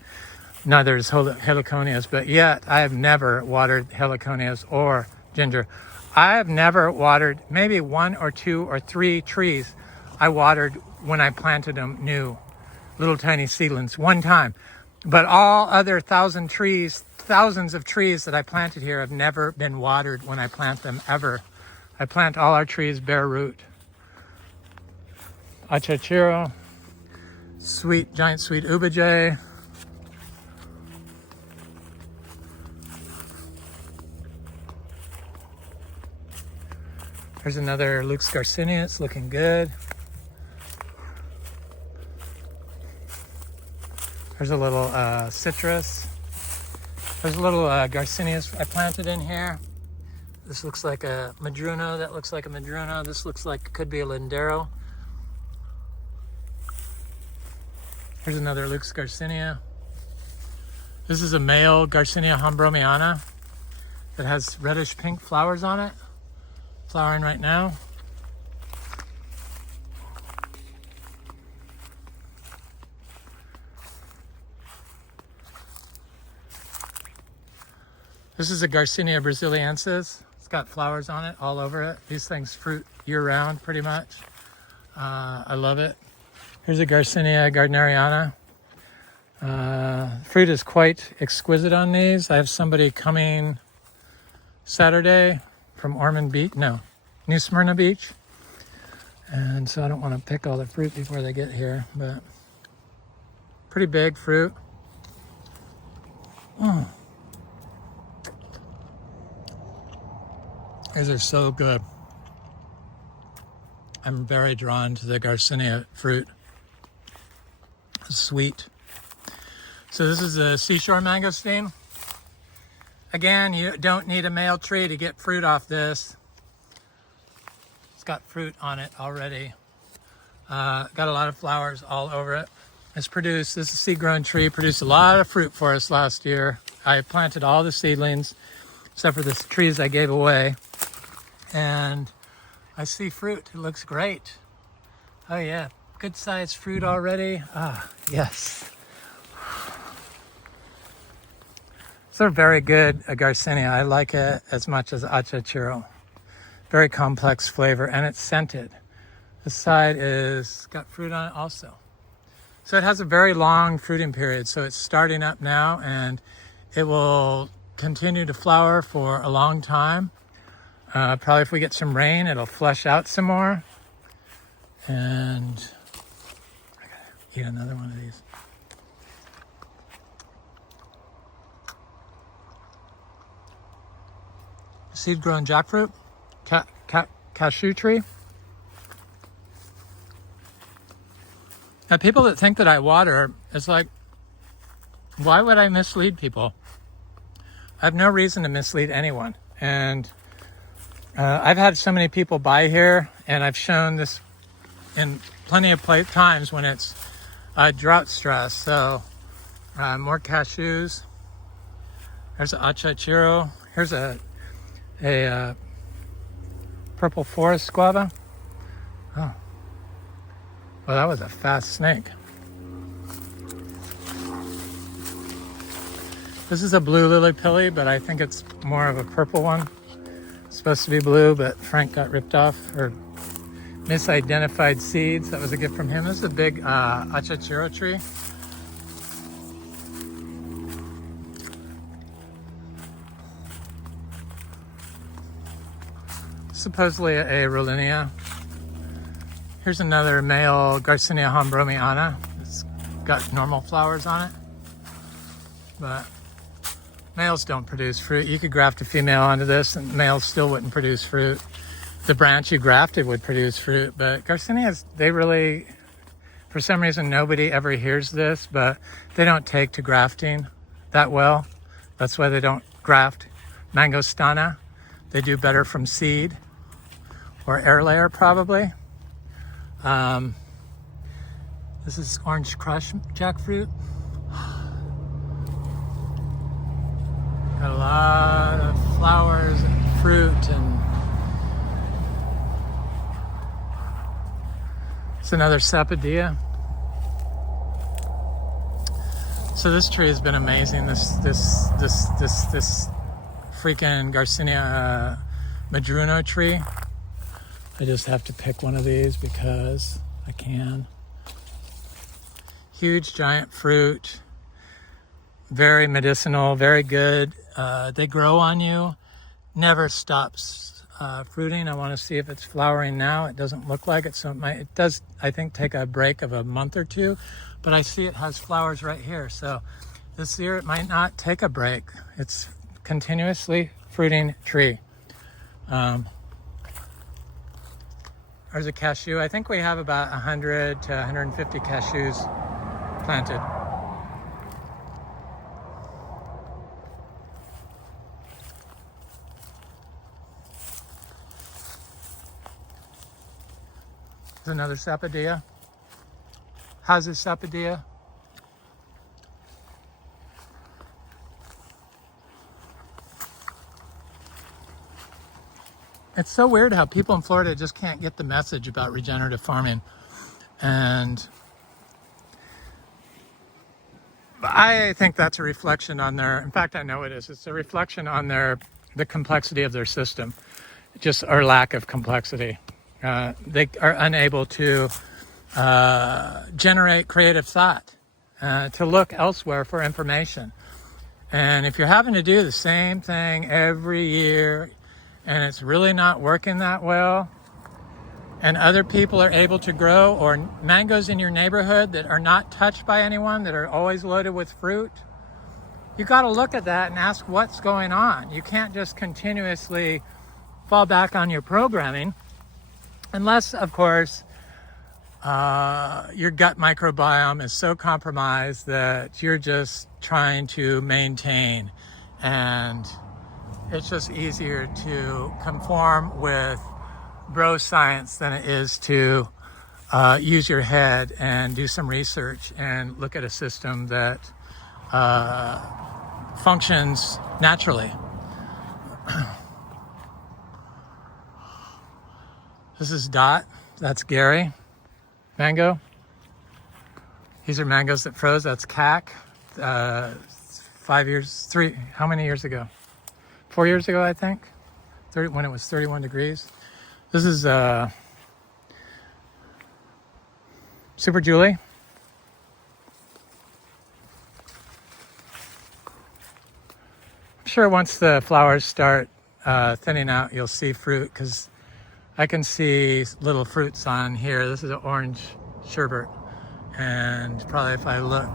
Neither is heliconias, but yet I have never watered heliconias or ginger. I have never watered, maybe 1 or 2 or 3 trees I watered when I planted them new, little tiny seedlings, one time. But all other thousands of trees that I planted here have never been watered when I plant them, ever. I plant all our trees bare root. Achachiro, giant sweet ubijay. There's another Luke's Garcinia. It's looking good. There's a little citrus. There's a little Garcinias I planted in here. This looks like a madruno. That looks like a madruno. This looks like could be a lindero. Here's another Luke's Garcinia. This is a male Garcinia hombromiana that has reddish pink flowers on it. Flowering right now. This is a Garcinia brasiliensis. It's got flowers on it all over it. These things fruit year-round pretty much. I love it. Here's a Garcinia gardneriana. Fruit is quite exquisite on these. I have somebody coming Saturday from Ormond Beach, no, New Smyrna Beach. And so I don't want to pick all the fruit before they get here, but pretty big fruit. Oh. These are so good. I'm very drawn to the Garcinia fruit. It's sweet. So this is a seashore mangosteen. Again, you don't need a male tree to get fruit off this. It's got fruit on it already. Got a lot of flowers all over it. This is a seed-grown tree, produced a lot of fruit for us last year. I planted all the seedlings, except for the trees I gave away. And I see fruit, it looks great. Oh yeah, good sized fruit already. Ah, yes. They're very good, Garcinia. I like it as much as Achachiro. Very complex flavor, and it's scented. The side is got fruit on it also. So it has a very long fruiting period. So it's starting up now, and it will continue to flower for a long time. Probably if we get some rain, it'll flush out some more. And I gotta eat another one of these. Seed-grown jackfruit, cashew tree. Now, people that think that I water, it's like, why would I mislead people? I have no reason to mislead anyone. And I've had so many people buy here, and I've shown this in plenty of times when it's drought stress. So more cashews. There's an achachiro. Here's a purple forest guava. Oh, well, that was a fast snake. This is a blue lily pilly, but I think it's more of a purple one. It's supposed to be blue, but Frank got ripped off or misidentified seeds. That was a gift from him. This is a big achachiro tree. Supposedly a Rollinia. Here's another male Garcinia hombromiana. It's got normal flowers on it, but Males don't produce fruit. You could graft a female onto this and males still wouldn't produce fruit. The branch you grafted would produce fruit, but Garcinias, they really, for some reason, nobody ever hears this, but they don't take to grafting that well. That's why they don't graft Mangostana. They do better from seed or air layer, probably. This is Orange Crush jackfruit. Got a lot of flowers and fruit, and it's another Sapodilla. So this tree has been amazing. This freaking Garcinia madruno tree. I just have to pick one of these because I can. Huge giant fruit, very medicinal, very good. They grow on you, never stops fruiting. I want to see if it's flowering now. It doesn't look like it, so it does, I think, take a break of a month or two, but I see it has flowers right here. So this year it might not take a break. It's continuously fruiting tree. There's a cashew. I think we have about 100 to 150 cashews planted. There's another Sapodilla. How's this Sapodilla? It's so weird how people in Florida just can't get the message about regenerative farming. And I think that's a reflection on their, in fact, I know it is. It's a reflection on the complexity of their system, just our lack of complexity. They are unable to generate creative thought, to look elsewhere for information. And if you're having to do the same thing every year and it's really not working that well, and other people are able to grow, or mangoes in your neighborhood that are not touched by anyone, that are always loaded with fruit, you got to look at that and ask what's going on. You can't just continuously fall back on your programming, unless, of course, your gut microbiome is so compromised that you're just trying to maintain, and it's just easier to conform with bro science than it is to use your head and do some research and look at a system that functions naturally. This is Dot. That's Gary. Mango. These are mangoes that froze. That's CAC. 5 years, how many years ago? 4 years ago, I think. When it was 31 degrees. This is Super Julie. I'm sure once the flowers start thinning out, you'll see fruit, because I can see little fruits on here. This is an orange sherbet, and probably if I look,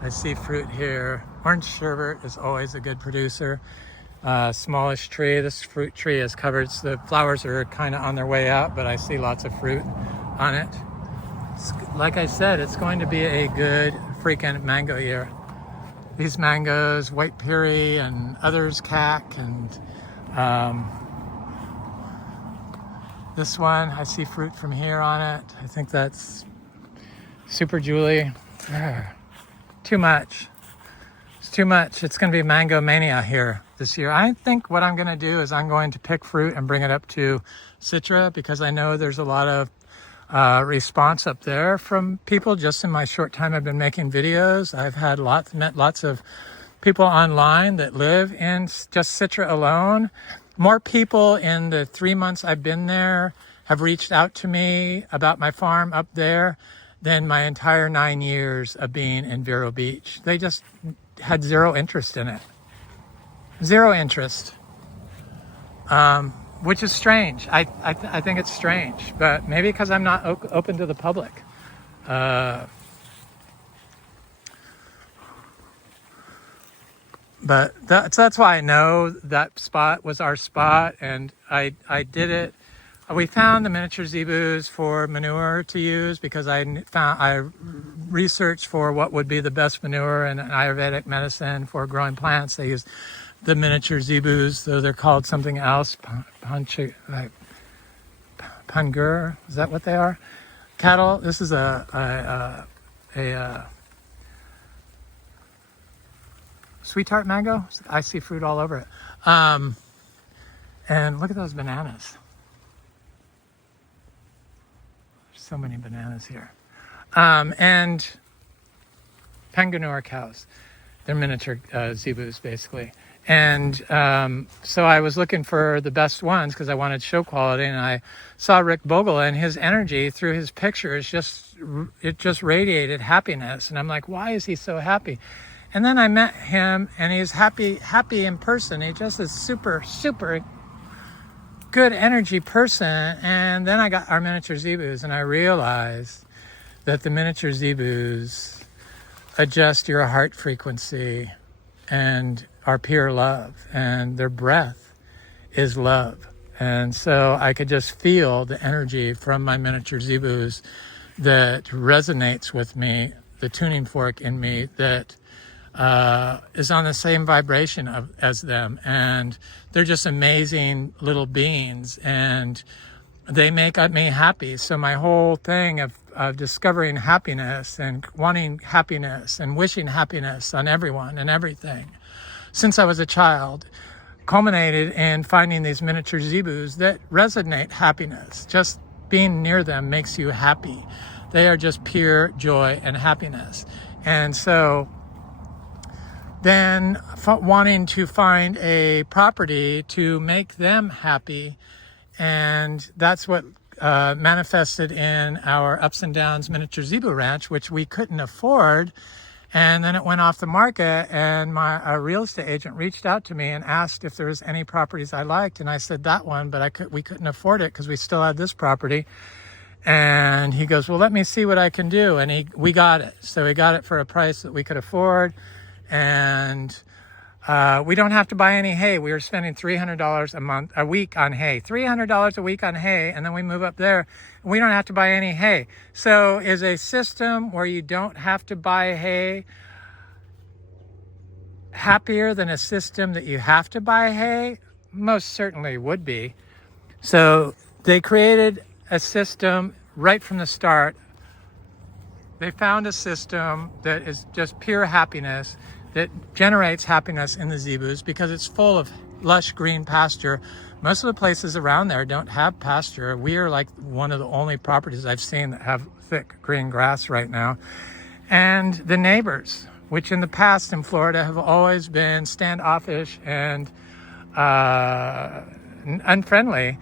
I see fruit here. Orange sherbet is always a good producer. Smallish tree. This fruit tree is covered, so the flowers are kind of on their way out, but I see lots of fruit on it. Like I said, it's going to be a good freaking mango year. These mangoes, White Piri and others, CAC, and this one, I see fruit from here on it. I think that's Super Julie. Too much. It's too much. It's going to be mango mania here this year. I think what I'm going to do is I'm going to pick fruit and bring it up to Citra, because I know there's a lot of response up there from people. Just in my short time I've been making videos, I've had met lots of people online that live in just Citra alone. More people in the 3 months I've been there have reached out to me about my farm up there than my entire 9 years of being in Vero Beach. They just had zero interest in it. Zero interest. Which is strange. I think it's strange, but maybe because I'm not open to the public. but that's why I know that spot was our spot, and I did it. We found the miniature zebus for manure to use because I researched for what would be the best manure in Ayurvedic medicine for growing plants. They use the miniature zebus, though they're called something else, pangur. Is that what they are? Cattle. This is a sweet tart mango. I see fruit all over it. And look at those bananas. There's so many bananas here. And Panganur cows. They're miniature zebus, basically. And so I was looking for the best ones because I wanted show quality, and I saw Rick Bogle, and his energy through his pictures just radiated happiness. And I'm like, why is he so happy? And then I met him, and he's happy in person. He just is super good energy person. And then I got our miniature zebus, and I realized that the miniature zebus adjust your heart frequency and are pure love, and their breath is love. And so I could just feel the energy from my miniature zebus that resonates with me, the tuning fork in me that is on the same vibration as them. And they're just amazing little beings, and they make me happy. So my whole thing of discovering happiness and wanting happiness and wishing happiness on everyone and everything since I was a child culminated in finding these miniature zebus that resonate happiness. Just being near them makes you happy. They are just pure joy and happiness. And so then wanting to find a property to make them happy, and that's what manifested in our Ups and Downs miniature zebu ranch, which we couldn't afford. And then it went off the market, and my real estate agent reached out to me and asked if there was any properties I liked, and I said that one, but we couldn't afford it because we still had this property. And he goes, well, let me see what I can do. And we got it. So we got it for a price that we could afford, and we don't have to buy any hay. We were spending $300 a week on hay, $300 a week on hay, and then we move up there. We don't have to buy any hay. So is a system where you don't have to buy hay happier than a system that you have to buy hay? Most certainly would be. So they created a system right from the start. They found a system that is just pure happiness, that generates happiness in the zebus because it's full of lush green pasture. Most of the places around there don't have pasture. We are like one of the only properties I've seen that have thick green grass right now. And the neighbors, which in the past in Florida have always been standoffish and unfriendly,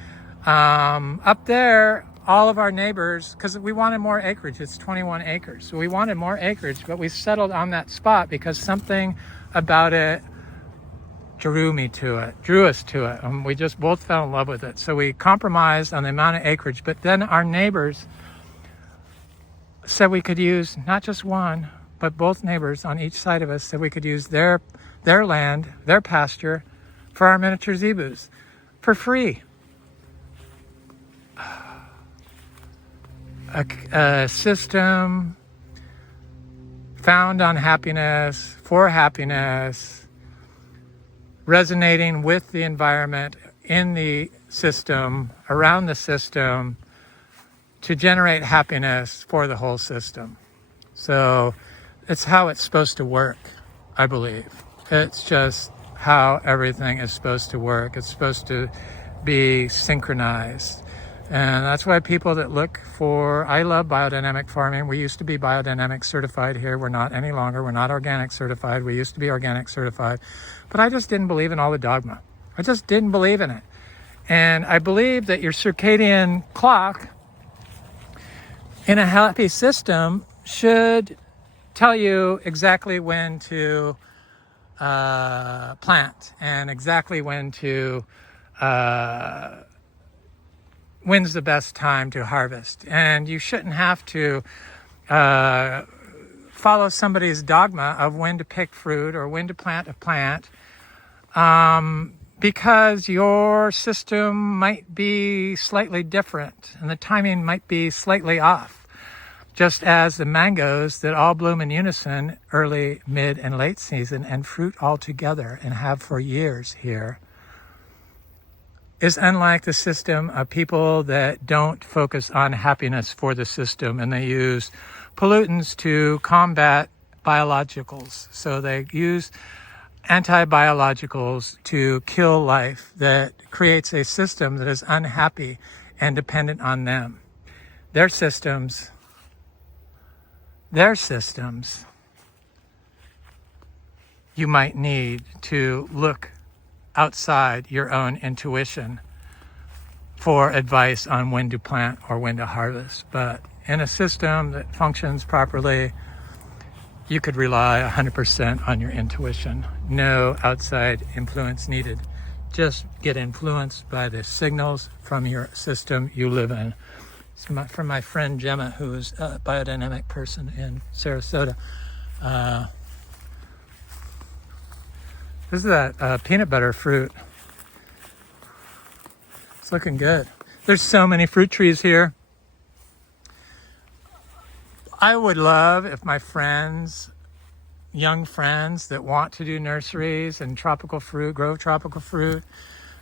up there, all of our neighbors, because we wanted more acreage. It's 21 acres. So we wanted more acreage, but we settled on that spot because something about it drew us to it. We just both fell in love with it. So we compromised on the amount of acreage, but then our neighbors said we could use not just one, but both neighbors on each side of us said we could use their land, their pasture for our miniature zebus for free. A system found on happiness, for happiness, resonating with the environment, in the system, around the system, to generate happiness for the whole system. So it's how it's supposed to work, I believe. It's just how everything is supposed to work. It's supposed to be synchronized. And that's why people that look for, I love biodynamic farming. We used to be biodynamic certified here. We're not any longer. We're not organic certified. We used to be organic certified. But I just didn't believe in all the dogma. I just didn't believe in it. And I believe that your circadian clock in a happy system should tell you exactly when to plant and exactly when to when's the best time to harvest. And you shouldn't have to follow somebody's dogma of when to pick fruit or when to plant a plant, because your system might be slightly different and the timing might be slightly off. Just as the mangoes that all bloom in unison early, mid, and late season and fruit all together and have for years here is unlike the system of people that don't focus on happiness for the system, and they use pollutants to combat biologicals. So they use anti-biologicals to kill life that creates a system that is unhappy and dependent on them. Their systems, you might need to look outside your own intuition for advice on when to plant or when to harvest. But in a system that functions properly, you could rely 100% on your intuition. No outside influence needed. Just get influenced by the signals from your system you live in. It's from my friend Gemma, who's a biodynamic person in Sarasota. This is that peanut butter fruit. It's looking good. There's so many fruit trees here. I would love if my friends, young friends that want to do nurseries and tropical fruit, grow tropical fruit,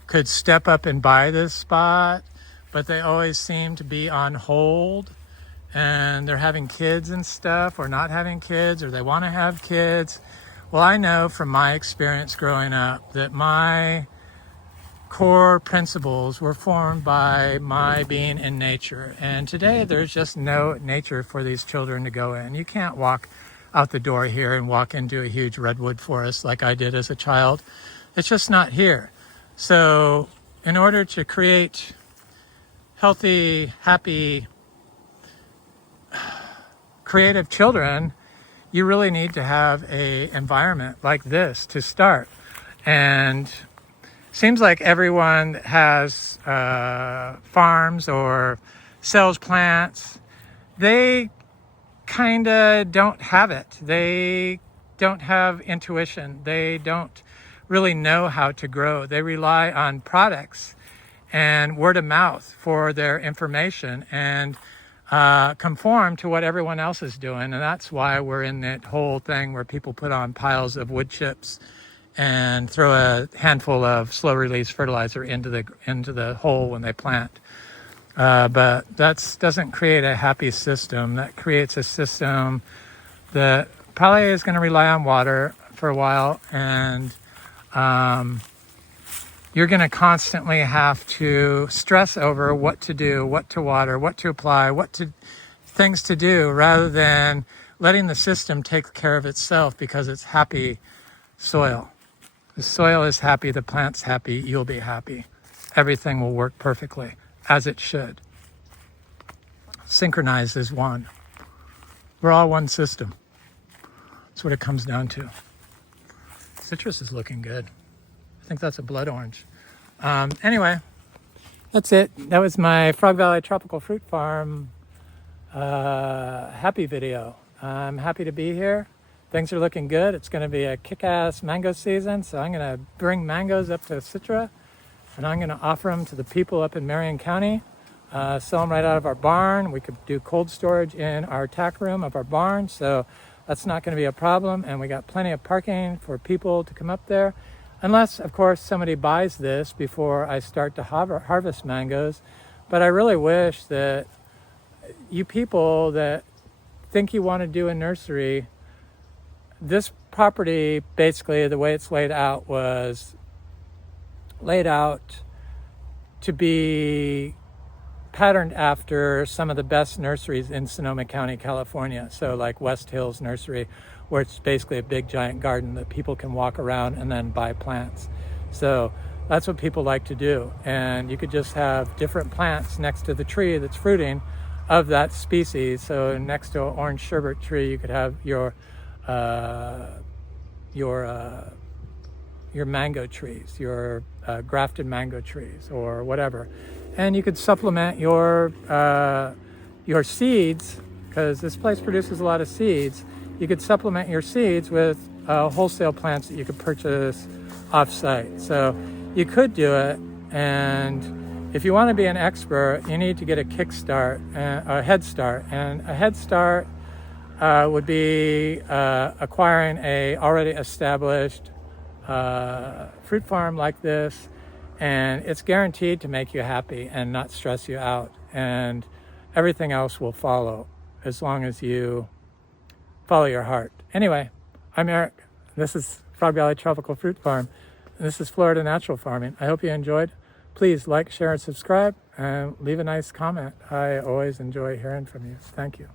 could step up and buy this spot, but they always seem to be on hold, and they're having kids and stuff, or not having kids, or they want to have kids. Well, I know from my experience growing up that my core principles were formed by my being in nature. And today there's just no nature for these children to go in. You can't walk out the door here and walk into a huge redwood forest like I did as a child. It's just not here. So in order to create healthy, happy, creative children, you really need to have a environment like this to start. And seems like everyone that has farms or sells plants, they kind of don't have it. They don't have intuition. They don't really know how to grow. They rely on products and word of mouth for their information and conform to what everyone else is doing. And that's why we're in that whole thing where people put on piles of wood chips and throw a handful of slow release fertilizer into the hole when they plant. But that doesn't create a happy system. That creates a system that probably is going to rely on water for a while, and you're going to constantly have to stress over what to do, what to water, what to apply, things to do, rather than letting the system take care of itself because it's happy soil. The soil is happy, the plant's happy, you'll be happy. Everything will work perfectly, as it should. Synchronized as one. We're all one system. That's what it comes down to. Citrus is looking good. I think that's a blood orange. Anyway, that's it. That was my Frog Valley Tropical Fruit Farm happy video. I'm happy to be here. Things are looking good. It's going to be a kick-ass mango season, so I'm going to bring mangoes up to Citra, and I'm going to offer them to the people up in Marion County, sell them right out of our barn. We could do cold storage in our tack room of our barn, so that's not going to be a problem, and we got plenty of parking for people to come up there. Unless, of course, somebody buys this before I start to harvest mangoes. But I really wish that you people that think you want to do a nursery, this property, basically the way it's laid out, was laid out to be patterned after some of the best nurseries in Sonoma County, California. So like West Hills Nursery, where it's basically a big giant garden that people can walk around and then buy plants. So that's what people like to do. And you could just have different plants next to the tree that's fruiting of that species. So next to an orange sherbet tree, you could have your mango trees, your grafted mango trees, or whatever. And you could supplement your seeds, because this place produces a lot of seeds, you could supplement your seeds with wholesale plants that you could purchase off-site. So you could do it, and if you want to be an expert, you need to get a kickstart, a head start, and a head start would be acquiring a already established fruit farm like this, and it's guaranteed to make you happy and not stress you out, and everything else will follow as long as you follow your heart. Anyway, I'm Eric. This is Frog Valley Tropical Fruit Farm. And this is Florida Natural Farming. I hope you enjoyed. Please like, share, and subscribe, and leave a nice comment. I always enjoy hearing from you. Thank you.